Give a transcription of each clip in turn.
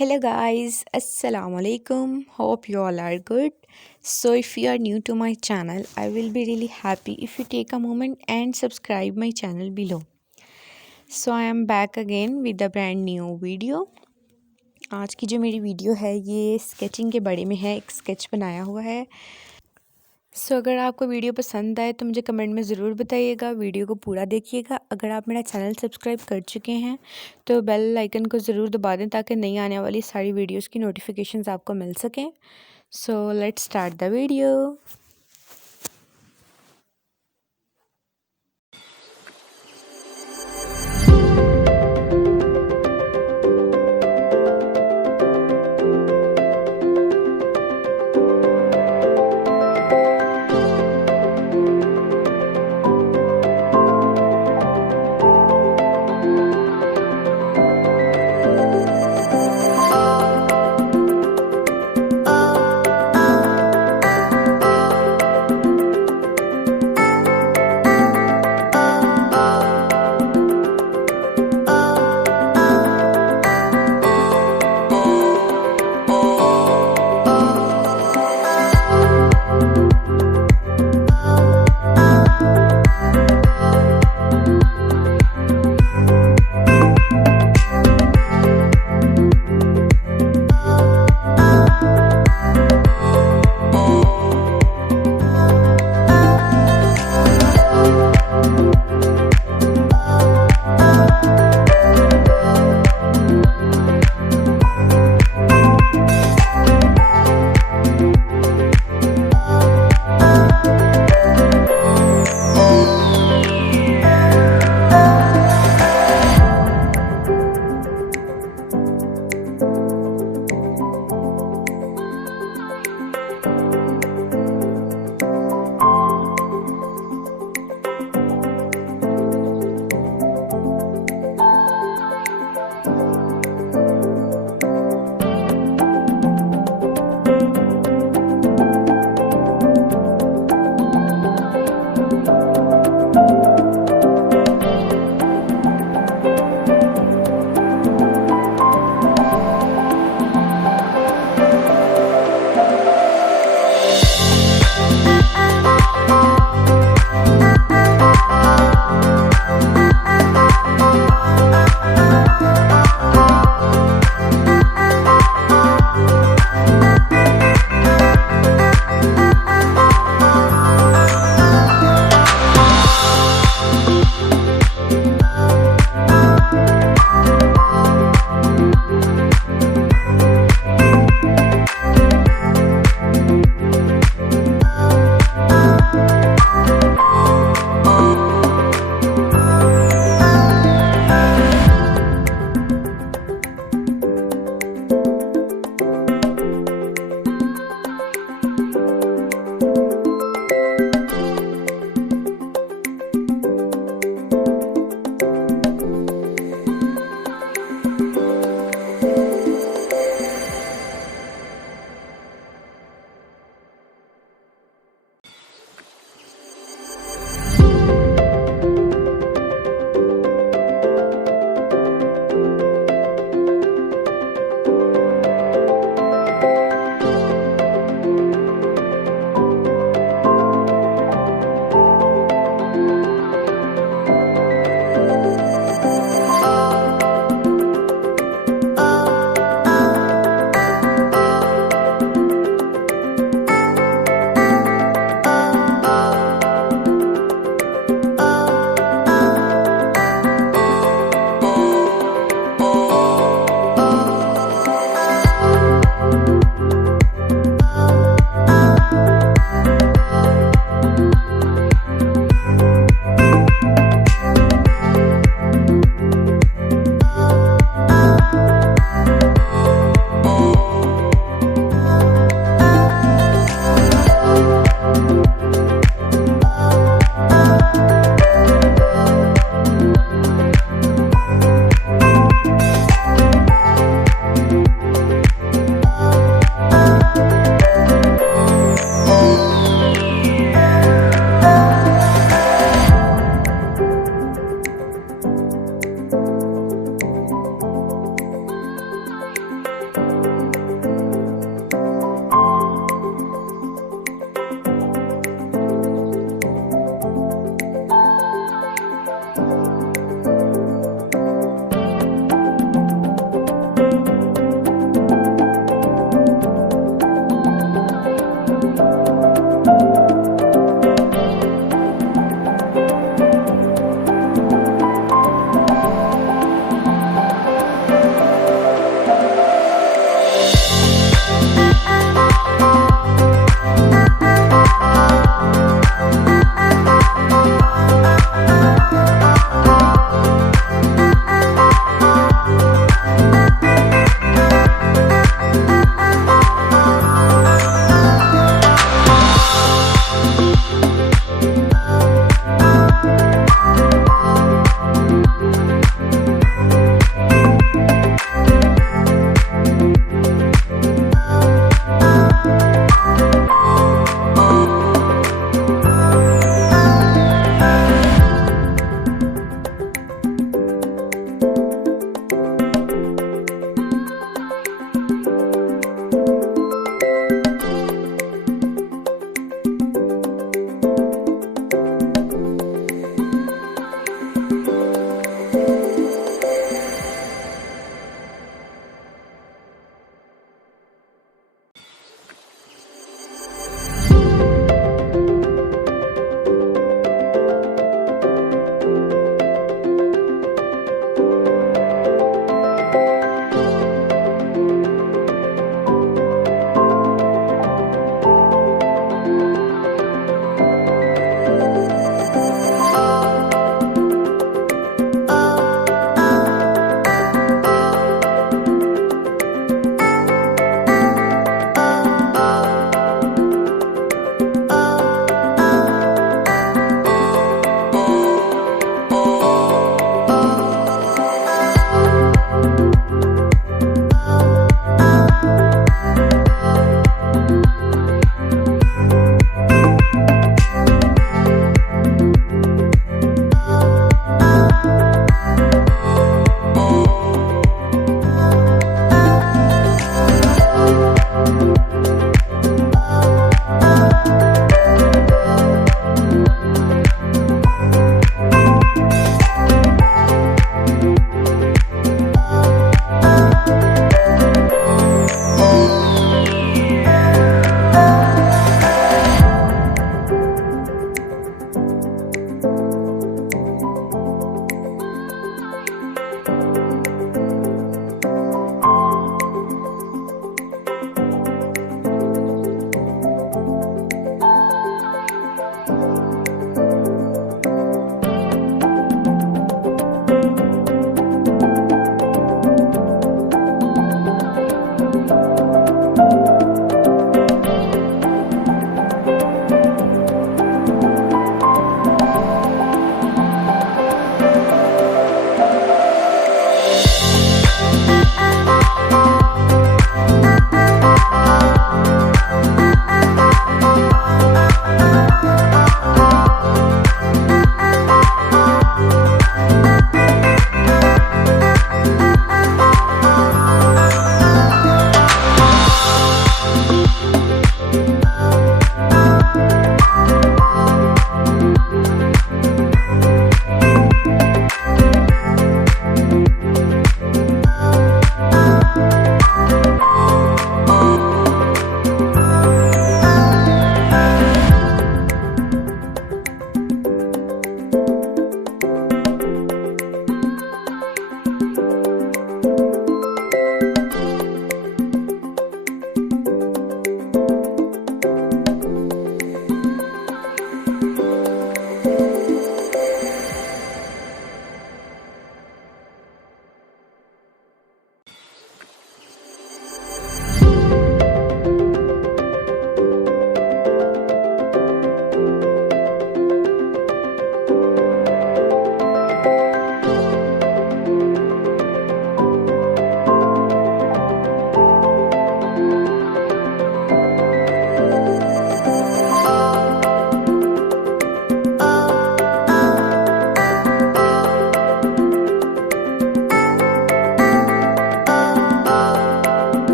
Hello guys, Assalamu alaikum. Hope you all are good. So if you are new to my channel, I will be really happy if you take a moment and subscribe my channel below. So I am back again with a brand new video. आज की जो मेरी वीडियो है ये स्केचिंग के बारे में है, एक स्केच बनाया हुआ है। सो अगर आपको वीडियो पसंद आए तो मुझे कमेंट में ज़रूर बताइएगा, वीडियो को पूरा देखिएगा। अगर आप मेरा चैनल सब्सक्राइब कर चुके हैं तो बेल आइकन को ज़रूर दबा दें ताकि नई आने वाली सारी वीडियोस की नोटिफिकेशंस आपको मिल सकें। So let's start the video.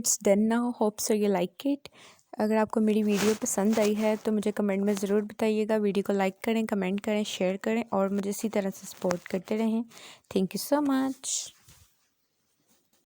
It's done now, hope so you like it. अगर आपको मेरी वीडियो पसंद आई है तो मुझे कमेंट में ज़रूर बताइएगा। वीडियो को लाइक करें, कमेंट करें, शेयर करें और मुझे इसी तरह से सपोर्ट करते रहें। Thank you so much.